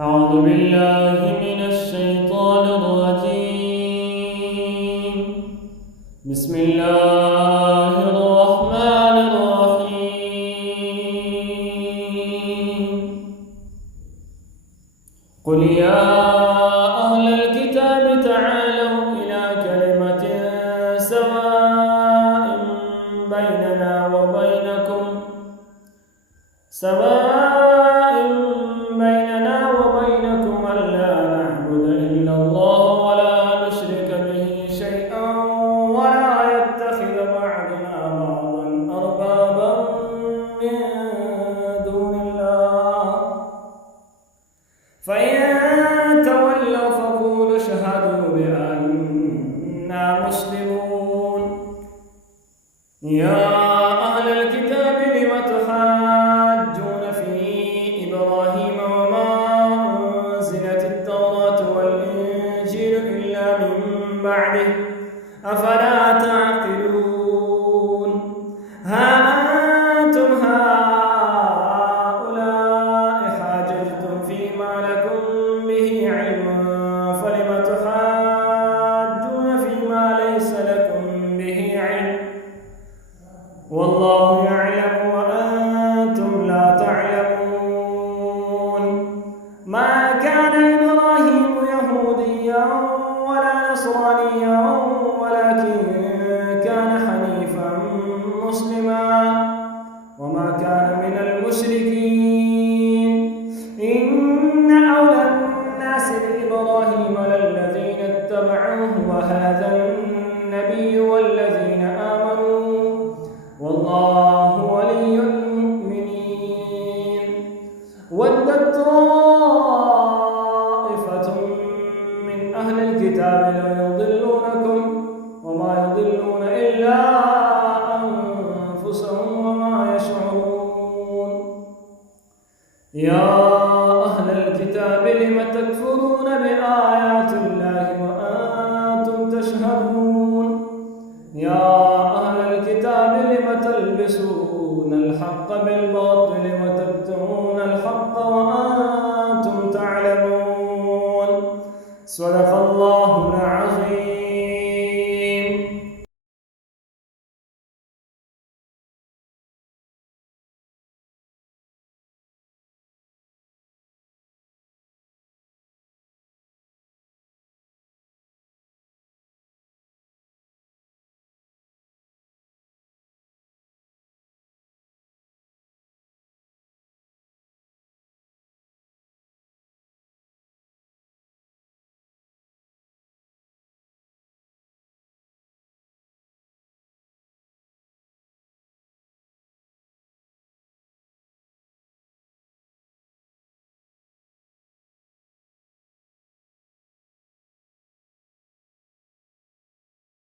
أعوذ بالله من الشيطان الرجيم. بسم الله الرحمن الرحيم. قل يا أهل الكتاب تعالوا إلى كلمة سواء بيننا وبينكم ألا نعبد إلا الله ولا نشرك به شيئا ولا يتخذ بعضنا بعضا أربابا من دون الله فإن تولوا فقولوا اشهدوا بأننا مسلمون. يا أهل الكتاب لم تحاجون في إبراهيم وما أنزلت التوراة والإنجيل إلا من بعده أفلا تعقلون. ها أنتم هؤلاء حاججتم فيما لكم به علم فلم تحاجون فيما ليس لكم به علم والله يعلم وأنتم لا تعلمون. ما كان إبراهيم يهوديا ولا نصرانيا ولكن كان حنيفا مسلما وما كان من المشركين. إن أولى الناس بإبراهيم للذين اتبعوه وهذا النبي والذين آمنوا والله ولي المؤمنين. ودت طائفة من أهل الكتاب لو يضلونكم وما يضلون إلا أنفسهم وما يشعرون. يا أهل الكتاب لم تكفرون بآيات الله وأنتم تشهدون. يا أهل الكتاب لم تلبسون الحق بالباطل